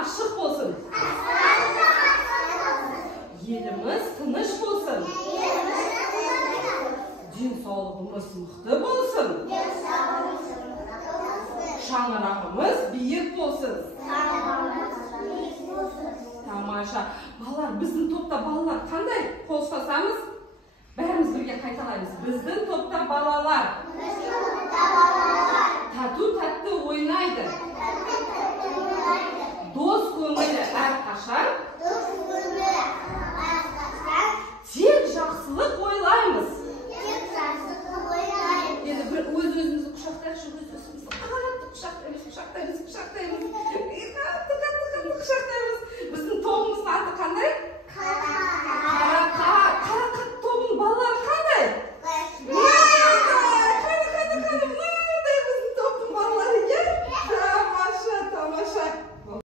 ашық болсын. Еліміз тыныш болсын. Денсаулығымыз мықты болсын. Шаңырағымыз биік болсын. Тамаша. Балалар, біздің топта балалар қандай? Қол ұстасамыз, бәріміз бірге қайталаймыз. Біздің топта балалар